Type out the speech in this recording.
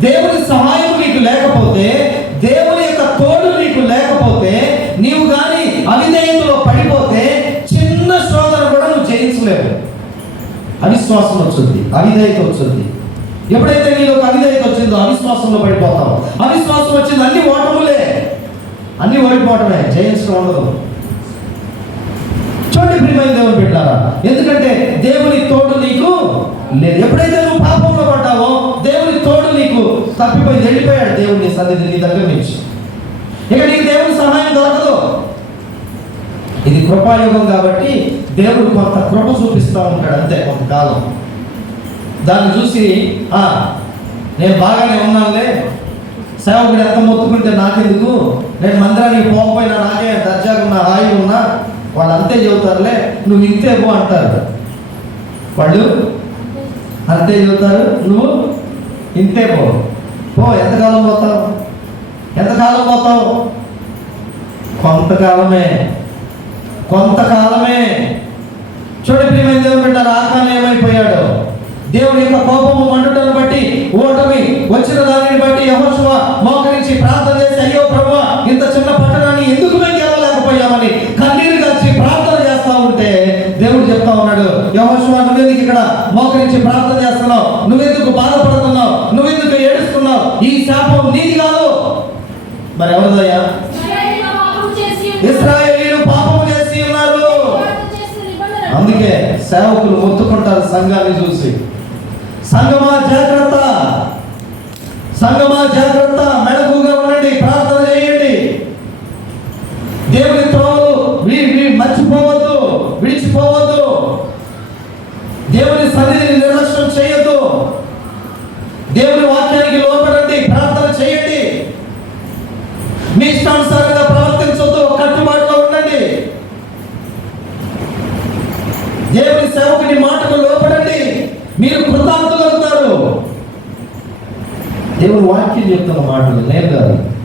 దేవుని సహాయం నీకు లేకపోతే దేవుని యొక్క తోడు నీకు లేకపోతే నీవు కానీ అవిధేయతలో పడిపోతే చిన్న శోధన కూడా నువ్వు చేయించలేవు అవిశ్వాసం వచ్చింది అవిధేయత వచ్చింది. ఎప్పుడైతే నీలో అవిధేయత వచ్చిందో అవిశ్వాసంలో పడిపోతావు. అవిశ్వాసం వచ్చింది అన్ని ఓటములే. అన్ని ఓడిపోవటమే జయించడం ఉండదు. చూడండి ప్రియమైన దేవుని పెట్టారా ఎందుకంటే దేవుని తోడు నీకు లేదు. ఎప్పుడైతే తప్పిపోయి వెళ్ళిపోయాడు దేవుని సన్నిధి నీ దగ్గర నుంచి. ఇక నీకు దేవుని సహాయం దొరకదు. ఇది కృపాయుగం కాబట్టి దేవుడు కొంత కృప చూపిస్తూ ఉంటాడు అంతే కొంతకాలం. దాన్ని చూసి నేను బాగానే ఉన్నానులే. సేవకుడు ఎంత మొత్తుకుంటే నాకెందుకు? నేను మందిరానికి పోకపోయినా నాకే దర్జాగా ఉన్నా ఉన్నా. వాళ్ళు అంతే చెబుతారులే నువ్వు ఇంతే పో అంటారు. వాళ్ళు అంతే చెబుతారు నువ్వు ఇంతే పో. పో ఎంతకాలం పోతావు? ఎంతకాలం పోతావు? కొంతకాలమే. కొంతకాలమే. చూడండి ప్రియమైన దేవుని బిడ్డ రాకాన్ని ఏమైపోయాడు? దేవుని యొక్క కోపము మండుటను బట్టి ఓటమి వచ్చిన దానిని బట్టి యహోశువ మోకరించి ప్రార్థన చేసి అయ్యో ప్రభు ఇంత చిన్న పట్టణాన్ని ఎందుకు మేము గెలవలేకపోయామని కన్నీరు కాచి ప్రార్థన చేస్తా ఉంటే దేవుడు చెప్తా ఉన్నాడు యహోశువ నువ్వెందుకు ఇక్కడ మోకరించి ప్రార్థన చేస్తున్నావు? నువ్వెందుకు బాధపడుతున్నావు? ఈ శాపం నీది కాదు. మరి ఎవరిదయ్యా ఇస్రాయేలీలు పాపం చేసి ఉన్నారు. అందుకే సేవకులు మొత్తుకుంటారు సంఘాన్ని చూసి. సంగమా జాగ్రత్త. సంగమా జాగ్రత్త. మెడకుగా ఉండండి ప్రార్థన చేయండి. దేవుని త్రోవలు మర్చిపోవద్దు విడిచిపోవద్దు. దేవుని సన్నిధి దేవుని సేవకుని మాటకు లోపడండి మీరు కృతార్థులు అవుతారు. దేవుని వాక్యం చెప్తున్న మాటలు నేను కాదు.